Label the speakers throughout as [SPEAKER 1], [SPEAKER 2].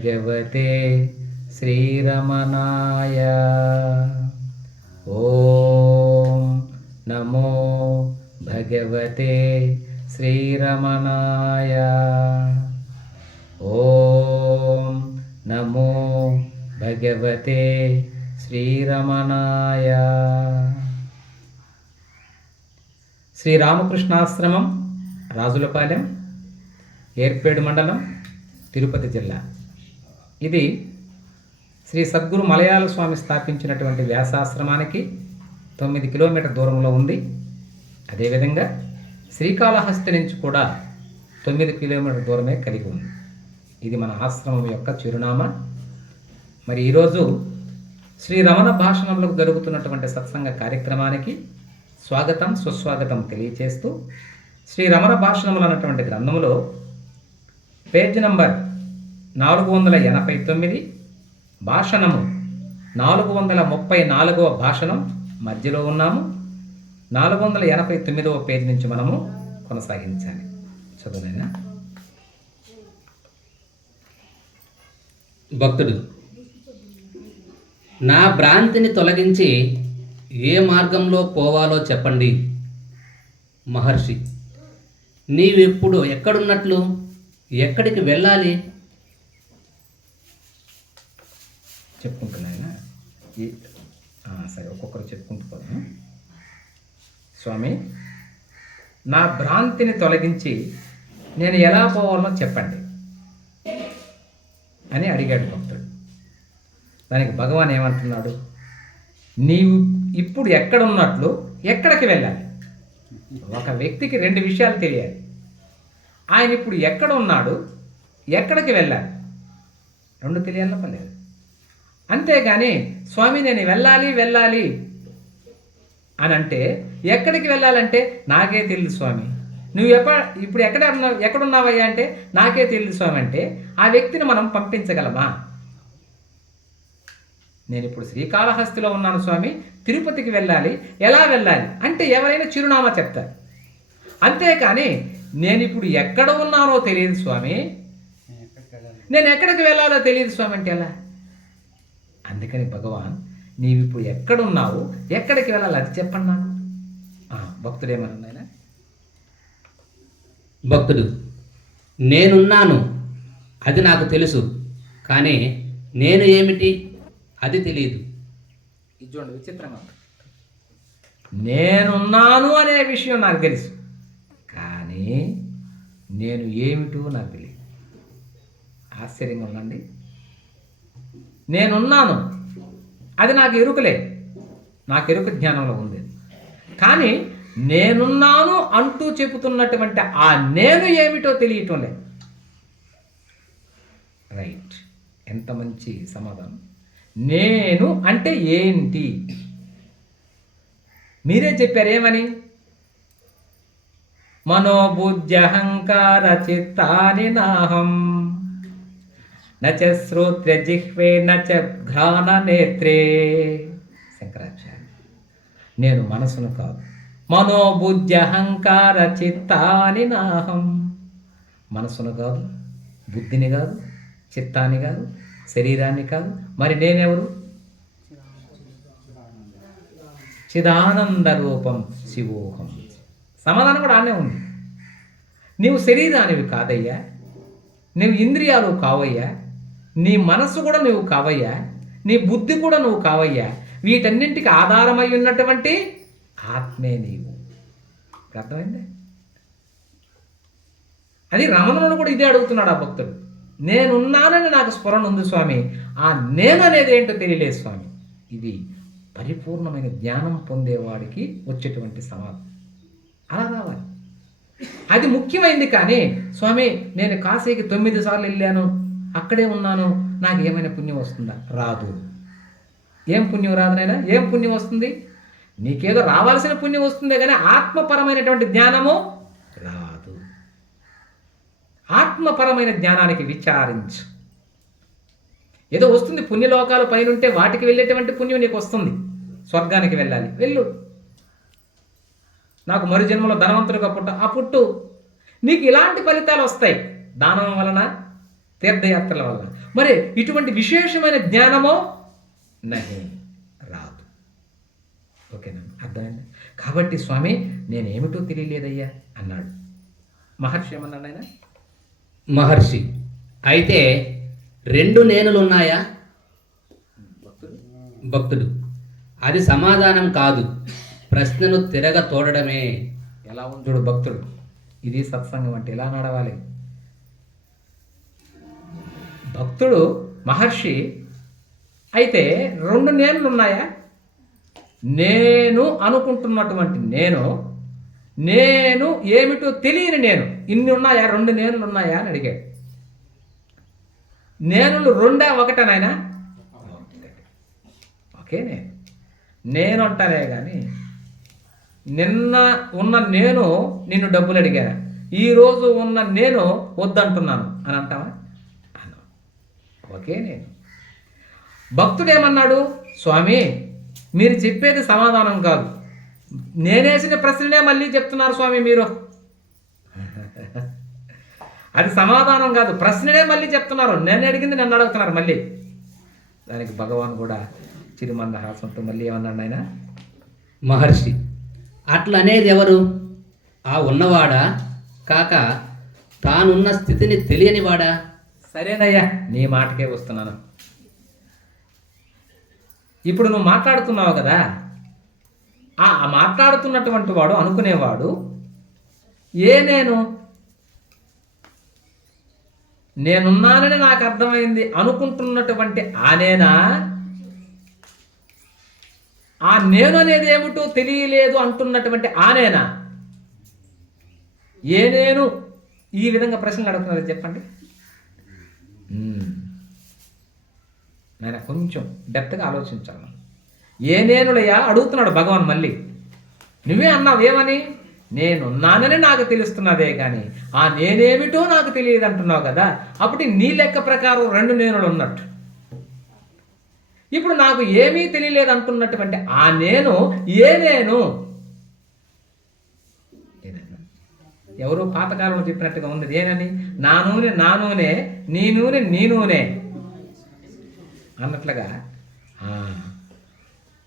[SPEAKER 1] భగవతే శ్రీరమణాయ. ఓం నమో భగవతే శ్రీరమణాయ. ఓం నమో భగవతే శ్రీరమణాయ. శ్రీరామకృష్ణాశ్రమం రాజులపాలెం ఏర్పేడు మండలం తిరుపతి జిల్లా. ఇది శ్రీ సద్గురు మలయాళ స్వామి స్థాపించినటువంటి వ్యాసాశ్రమానికి తొమ్మిది కిలోమీటర్ దూరంలో ఉంది. అదేవిధంగా శ్రీకాళహస్తి నుంచి కూడా తొమ్మిది కిలోమీటర్ దూరమే కలిగి ఉంది. ఇది మన ఆశ్రమం యొక్క చిరునామా. మరి ఈరోజు శ్రీ రమణ భాషణంలో జరుగుతున్నటువంటి సత్సంగ కార్యక్రమానికి స్వాగతం సుస్వాగతం తెలియచేస్తూ శ్రీ రమణ భాషణములు అన్నటువంటి గ్రంథంలో పేజ్ నంబర్ నాలుగు వందల ఎనభై తొమ్మిది భాషణము. నాలుగు వందల ముప్పై నాలుగవ భాషణం మధ్యలో ఉన్నాము. నాలుగు వందల ఎనభై తొమ్మిదవ పేజీ నుంచి మనము కొనసాగించాలి. చదువునైనా.
[SPEAKER 2] భక్తుడు నా భ్రాంతిని తొలగించి ఏ మార్గంలో పోవాలో చెప్పండి. మహర్షి నీవెప్పుడు ఎక్కడున్నట్లు? ఎక్కడికి వెళ్ళాలి?
[SPEAKER 1] చెప్పుకుంటున్నాయన ఈ సరే ఒక్కొక్కరు చెప్పుకుంటూ పోదాం. స్వామి నా భ్రాంతిని తొలగించి నేను ఎలా పోవాలో చెప్పండి అని అడిగాడు భక్తుడు. దానికి భగవాన్ ఏమంటున్నాడు? నీవు ఇప్పుడు ఎక్కడున్నట్లు ఎక్కడికి వెళ్ళాలి? ఒక వ్యక్తికి రెండు విషయాలు తెలియాలి. ఆయన ఇప్పుడు ఎక్కడ ఉన్నాడు? ఎక్కడికి వెళ్ళాలి? రెండు తెలియాల పర్లేదు. అంతేగాని స్వామి నేను వెళ్ళాలి వెళ్ళాలి అని అంటే ఎక్కడికి వెళ్ళాలంటే నాకే తెలియదు స్వామి. నువ్వు ఎప్ప ఇప్పుడు ఎక్కడ ఉన్నావు ఎక్కడున్నావయ్యా అంటే నాకే తెలియదు స్వామి అంటే ఆ వ్యక్తిని మనం పంపించగలమా? నేను ఇప్పుడు శ్రీకాళహస్తిలో ఉన్నాను స్వామి తిరుపతికి వెళ్ళాలి ఎలా వెళ్ళాలి అంటే ఎవరైనా చిరునామా చెప్తారు. అంతేకాని నేను ఇప్పుడు ఎక్కడ ఉన్నానో తెలియదు స్వామి. నేను ఎక్కడికి వెళ్ళాలో తెలియదు స్వామి అంటే ఎలా? అందుకని భగవాన్ నీవు ఇప్పుడు ఎక్కడున్నావు ఎక్కడికి వెళ్ళాలి? అది చెప్పండి నాకు. భక్తుడు ఏమన్నా
[SPEAKER 2] భక్తుడు నేనున్నాను అది నాకు తెలుసు కానీ నేను ఏమిటి? అది తెలియదు.
[SPEAKER 1] ఇది చూడండి విచిత్రంగా. నేనున్నాను అనే విషయం నాకు తెలుసు కానీ నేను ఏమిటో నాకు తెలియదు. ఆశ్చర్యంగా ఉందండి నేనున్నాను. అది నాకు ఎరుకలే. నాకు ఎరుక జ్ఞానంలో ఉంది. కానీ నేనున్నాను అంటూ చెబుతున్నటువంటి ఆ నేను ఏమిటో తెలియటం లేదు. రైట్. ఎంత మంచి సమాధానం. నేను అంటే ఏంటి? మీరే చెప్పారు ఏమని? మనోబుద్ధ్యహంకార చిత్తాని నాహం. నచ శ్రోత్ర జిహ్వే చ ఘ్రాణ నేత్రే శంకరాచార్య నేను మనసును కాదు మనోబుద్ధ్యహంకార చిత్తాని నాహం. మనసును కాదు బుద్ధిని కాదు చిత్తాన్ని కాదు శరీరాన్ని కాదు మరి నేనెవరు? చిదానంద రూపం శివోహం. సమాధానం కూడా ఆనే ఉంది. నీవు శరీరానివి కాదయ్యా నీవు ఇంద్రియాలు కావయ్యా నీ మనస్సు కూడా నువ్వు కావయ్యా. నీ బుద్ధి కూడా నువ్వు కావయ్యా. వీటన్నింటికి ఆధారమై ఉన్నటువంటి ఆత్మే నీవు. అర్థమైంది? అది రమణులను కూడా ఇదే అడుగుతున్నాడు ఆ భక్తుడు. నేనున్నానని నాకు స్ఫురణ ఉంది స్వామి. ఆ నేను అనేది ఏంటో తెలియలేదు స్వామి. ఇది పరిపూర్ణమైన జ్ఞానం పొందేవాడికి వచ్చేటువంటి సవాలు అలా రావాలి అది ముఖ్యమైంది కానీ స్వామి నేను కాశీకి తొమ్మిది సార్లు వెళ్ళాను. అక్కడే ఉన్నాను నాకు ఏమైనా పుణ్యం వస్తుందా? రాదు. ఏం పుణ్యం రాదు నాయనా? ఏం పుణ్యం వస్తుంది? నీకేదో రావాల్సిన పుణ్యం వస్తుందే కానీ ఆత్మపరమైనటువంటి జ్ఞానము రాదు. ఆత్మపరమైన జ్ఞానానికి విచారించు. ఏదో వస్తుంది పుణ్యలోకాలు పైనుంటే వాటికి వెళ్ళేటువంటి పుణ్యం నీకు వస్తుంది. స్వర్గానికి వెళ్ళాలి. వెళ్ళు. నాకు మరు జన్మలో ధనవంతుడిగా పుట్ట ఆ పుట్టు. నీకు ఇలాంటి ఫలితాలు వస్తాయి. దానం వలన తీర్థయాత్రల వల్ల మరి ఇటువంటి విశేషమైన జ్ఞానమో నహి రాదు. ఓకేనా? అర్థమైంది? కాబట్టి స్వామి నేనేమిటో తెలియలేదయ్యా అన్నాడు. మహర్షి ఏమన్నాడు ఆయన?
[SPEAKER 2] మహర్షి అయితే రెండు నేనులున్నాయా? భక్తుడు. అది సమాధానం కాదు. ప్రశ్నను తిరగ తోడడమే.
[SPEAKER 1] ఎలా ఉంచుడు భక్తుడు. ఇది సత్సంగం అంటే ఎలా నడవాలి? భక్తుడు మహర్షి అయితే రెండు నేనులు ఉన్నాయా? నేను అనుకుంటున్నటువంటి నేను నేను ఏమిటో తెలియని నేను. ఇన్ని ఉన్నాయా? రెండు నేనులు ఉన్నాయా? అని అడిగాడు. నేనులు రెండా ఒకటే నాయనా? ఓకే నేను. నేను అంటానే కానీ నిన్న ఉన్న నేను నిన్ను డబ్బులు అడిగాను ఈరోజు ఉన్న నేను వద్దంటున్నాను. అని అంటావా? ఓకే నేను. భక్తుడు ఏమన్నాడు? స్వామి మీరు చెప్పేది సమాధానం కాదు. నేనేసిన ప్రశ్ననే మళ్ళీ చెప్తున్నారు స్వామి మీరు. అది సమాధానం కాదు. ప్రశ్ననే మళ్ళీ చెప్తున్నారు. నేను అడిగింది నన్ను అడుగుతున్నారు మళ్ళీ. దానికి భగవాన్ కూడా చిరుమంద హాసంతో మళ్ళీ ఏమన్నాడు ఆయన
[SPEAKER 2] మహర్షి అట్లనేది ఎవరు? ఆ ఉన్నవాడా? కాక తానున్న స్థితిని తెలియనివాడా?
[SPEAKER 1] సరేనయ్యా నీ మాటకే వస్తున్నాను. ఇప్పుడు నువ్వు మాట్లాడుతున్నావు కదా ఆ మాట్లాడుతున్నటువంటి వాడు అనుకునేవాడు ఏ నేను? నేనున్నానని నాకు అర్థమైంది అనుకుంటున్నటువంటి ఆ నేనా? ఆ నేను అనేది ఏమిటో తెలియలేదు అంటున్నటువంటి ఆ నేనా? ఏ నేను? ఈ విధంగా ప్రశ్నలు అడుగుతున్నారు చెప్పండి. నేను కొంచెం డెప్త్గా ఆలోచించాలి మనం. ఏ నేనులయ్యా? అడుగుతున్నాడు భగవాన్ మళ్ళీ. నువ్వే అన్నావు ఏమని? నేనున్నానని నాకు తెలుస్తున్నదే కానీ ఆ నేనేమిటో నాకు తెలియదు అంటున్నావు కదా అప్పుడు నీ లెక్క ప్రకారం రెండు నేనులు ఉన్నట్టు. ఇప్పుడు నాకు ఏమీ తెలియలేదు అంటున్నటువంటి ఆ నేను ఏ నేను ఎవరో పాతకాలంలో చెప్పినట్టుగా ఉంది. ఏనని నా నూనె నా నూనె నీ నూనె నీ నూనె. అన్నట్లుగా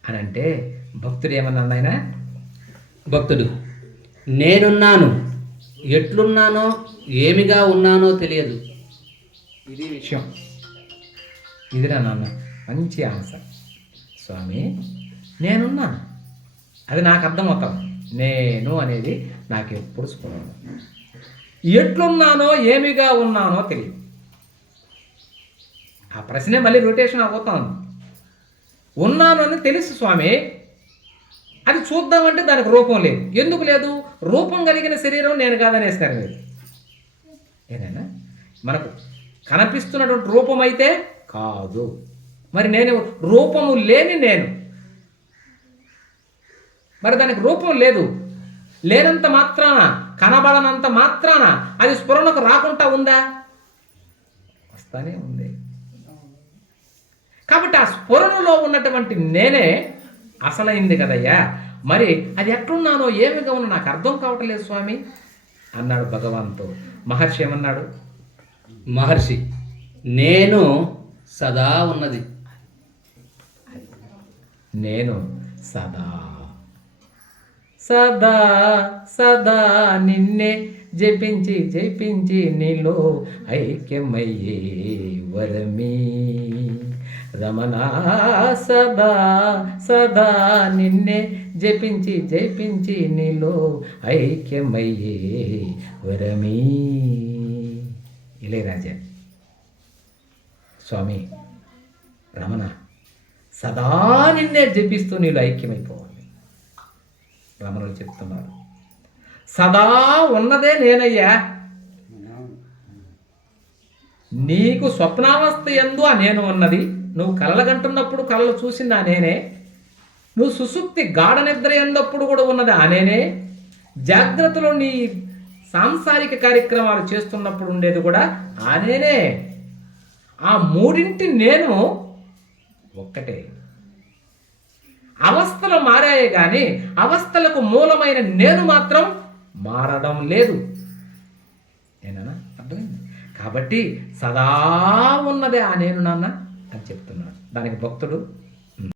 [SPEAKER 1] అని అంటే భక్తుడు ఏమన్నాడు ఆయన?
[SPEAKER 2] భక్తుడు నేనున్నాను. ఎట్లున్నానో ఏమిగా ఉన్నానో తెలియదు.
[SPEAKER 1] ఇది విషయం. ఇదిరా నాన్న మంచి ఆన్సర్. స్వామి నేనున్నాను. అది నాకు అర్థమవుతాం. నేను అనేది నాకు ఎప్పుడు స్ఫురణ ఎట్లున్నానో ఏమిగా ఉన్నానో తెలియదు. ఆ ప్రశ్నే మళ్ళీ రొటేషన్ అవుతాను ఉన్నాను అని తెలుసు స్వామి. అది చూద్దామంటే దానికి రూపం లేదు. ఎందుకు లేదు? రూపం కలిగిన శరీరం నేను కాదనేస్తారు మీరు ఏదైనా? మనకు కనిపిస్తున్నటువంటి రూపం అయితే కాదు. మరి నేను రూపము లేని నేను మరి దానికి రూపం లేదు. లేనంత మాత్రాన కనబడనంత మాత్రాన అది స్ఫురణకు రాకుండా ఉందా? వస్తానే ఉంది. కాబట్టి ఆ స్ఫురణలో ఉన్నటువంటి నేనే అసలైంది కదయ్యా. మరి అది ఎట్లున్నానో ఏమిగా ఉన్నా నాకు అర్థం కావట్లేదు స్వామి అన్నాడు భగవాన్తో మహర్షి ఏమన్నాడు?
[SPEAKER 2] మహర్షి నేను సదా ఉన్నది.
[SPEAKER 1] నేను సదా సదా సదా నిన్నే జపించి జపించి నీలో ఐక్యమయ్యే వరమీ. రమణా సదా సదా నిన్నే జపించి జపించి నీలో ఐక్యమయ్యే వరమీ. ఇళయరాజా స్వామి రమణ సదా నిన్నే జపిస్తూ నీలో ఐక్యమైపో. రమణులు చెప్తున్నారు. సదా ఉన్నదే నేనయ్యా. నీకు స్వప్నావస్థ ఎందు ఆ నేను ఉన్నది. నువ్వు కలలగంటున్నప్పుడు కలలు చూసింది ఆ నేనే. నువ్వు సుసుప్తి గాఢ నిద్ర ఎందప్పుడు కూడా ఉన్నది ఆ నేనే. జాగ్రత్తలో నీ సాంసారిక కార్యక్రమాలు చేస్తున్నప్పుడు ఉండేది కూడా ఆ నేనే. ఆ మూడింటి నేను ఒక్కటే. అవస్థలు మారాయే కానీ అవస్థలకు మూలమైన నేను మాత్రం మారడం లేదు. ఏనా అర్థమైంది? కాబట్టి సదా ఉన్నదే ఆ నేను నాన్న అని చెప్తున్నాడు. దానికి భక్తుడు